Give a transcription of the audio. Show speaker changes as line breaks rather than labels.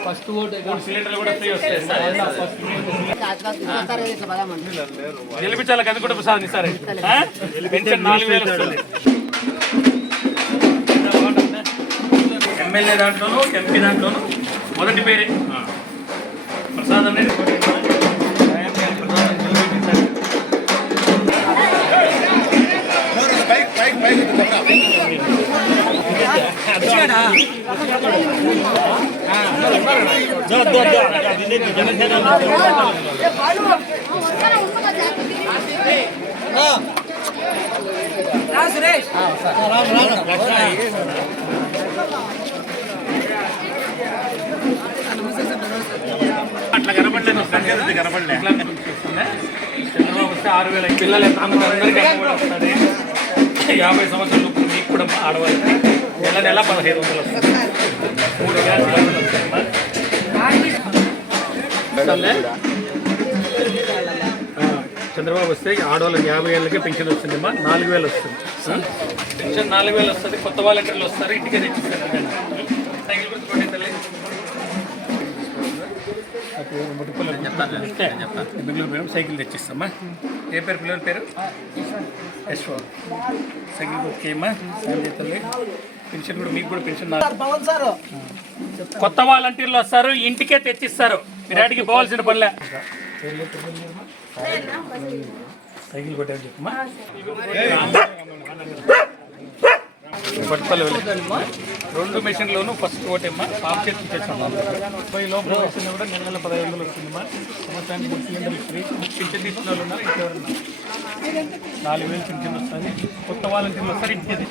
First vote కూడా free వస్తాయి sir గెలిపించాలి అది కూడా ప్రసాద్ సార్. పెన్షన్ నాలుగు వేలు వస్తుంది ఎమ్మెల్యే దాంట్లోనూ ఎంపీ దాంట్లోనూ. మొదటి పేరే. అట్లా కనపడలేదు సంగతి కనపడలే చంద్రబాబు వస్తే ఆరు వేల పిల్లలు అందరికీ కూడా వస్తుంది యాభై సంవత్సరాలు కూడా ఆడవాళ్ళకి నెల నెల పదహైదు వందలు మూడు. వస్తుందా? ఆ, చంద్రబాబు వస్తే ఆడవాళ్ళకి యాభై ఏళ్ళకే పెన్షన్ వస్తుందమ్మా నాలుగు వేలు వస్తుంది? పెన్షన్ నాలుగు వేలు వస్తుంది. కొత్త వాలంటీర్లు వస్తారు? ఇంటికే తెచ్చిస్తారు. బెంగళూరు మేడం సైకిల్ తెచ్చిస్తామా? ఏ పేరు పిల్లల పేరు? యశ్వ. సైకిల్ శాంతి తల్లి. పెన్షన్ కూడా మీకు కూడా పెన్షన్ నా- కొత్త వాలంటీర్లు వస్తారు ఇంటికే తెచ్చిస్తారు. విరాటికి పోవాల్సిన పనిలే. సైకిల్ కొట్టారు చెప్పమ్మా. రెండు మెషిన్లోనూ ఫస్ట్ ఓటేమ్మా. ఆఫ్ చేతి తెచ్చాము. ముప్పై లోపల మెషిన్ కూడా నెల నెల పదహైదు వందలు వస్తుందమ్మా సంవత్సరానికి మూడు సిలిండర్లు ఫ్రీ పింఛన్ తీసుకున్న వాళ్ళు ఉన్నారు ఇంకెవరన్నా నాలుగు వేలు పింఛన్ వస్తుంది. కొత్త వాలంటీర్లు వస్తారు ఇంటికి.